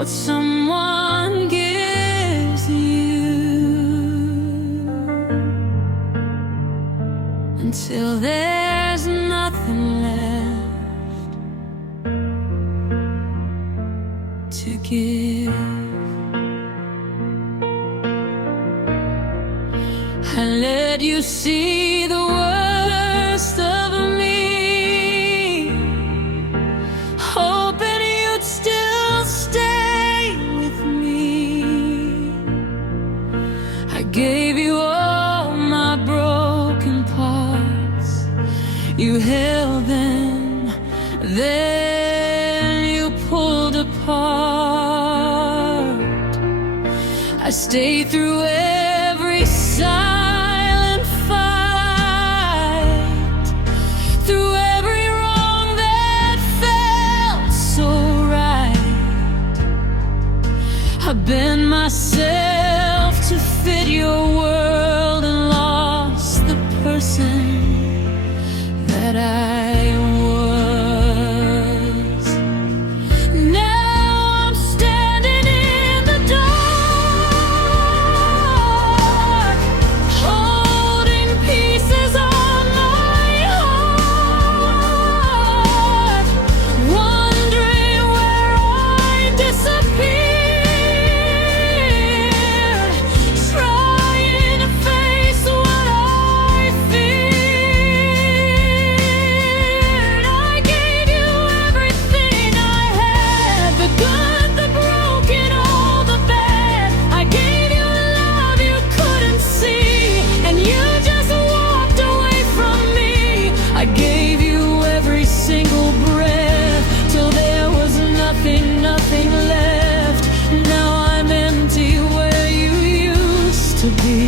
what someone gives you, until there's nothing left to give. I let you see the worst of me, hoping you'd still stay with me. I gave you all my broken parts, you held them, then you pulled apart. I stayed through every silent fight, through every wrong that felt so right. I bent myself to fit your world and lost the person that I was. Now I'm standing in the dark, holding pieces of my heart, wondering where I disappeared, trying to face what I feared. I gave you everything I had, the good, the broken, all the bad. I gave you love you couldn't see, and you just walked away from me. I gave you every single breath, till there was nothing left. Now I'm empty where you used to be.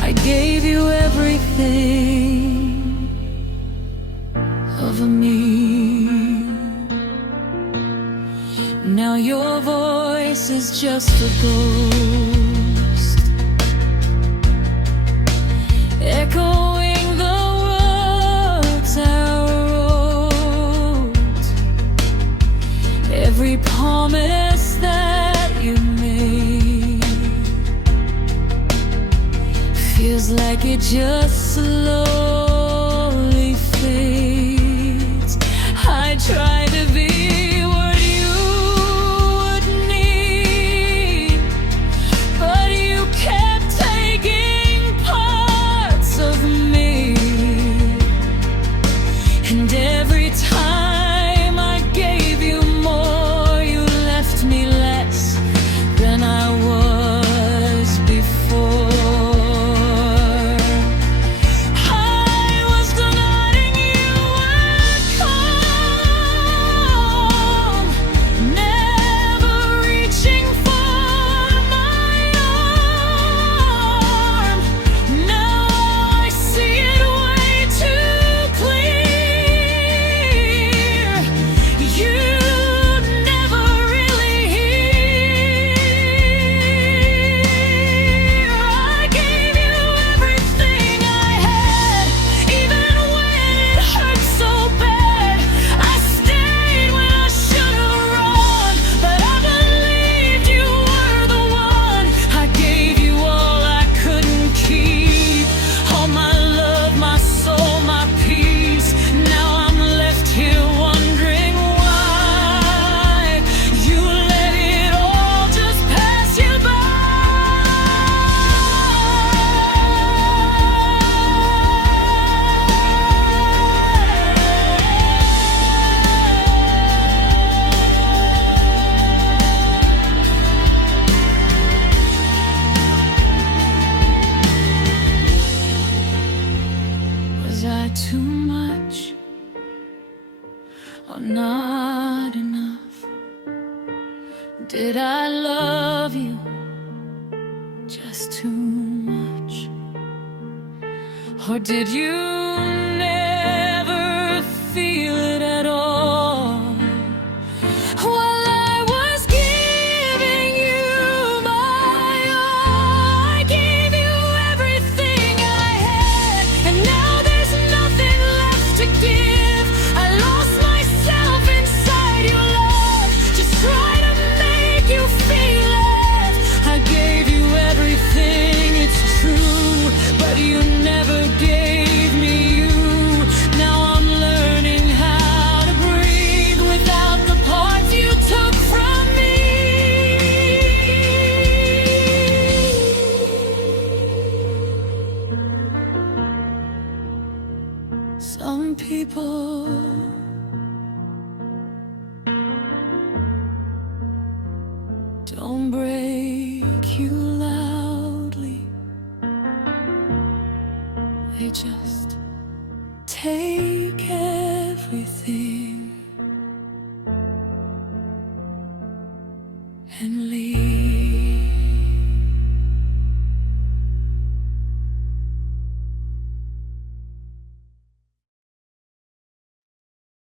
I gave you everything of me. Now your voice is just a ghost, echoing the words I wrote. Every promise that you made feels like it just slowly fades. I tried to be what you would need, but you kept taking parts of me. And every time I gave you more, you left me less than I was before. I was denying you a calm, never reaching for my arm. Now I see it way too clear. You never really hear. I gave you everything I had, even when it hurt so bad. I stayed when I should have run, but I believed you were the one. I gave you all I couldn't keep, all my love, my soul, my peace. Now I'm left here wondering why you let it all just pass you by. Was I too much or not enough? Did I love you just too much? Or did you never feel it at all? While I was giving you my all, I gave you everything I had, and now there's nothing left to give. I lost myself inside your love, just try to make Some people don't break you loudly, they just take everything and leave.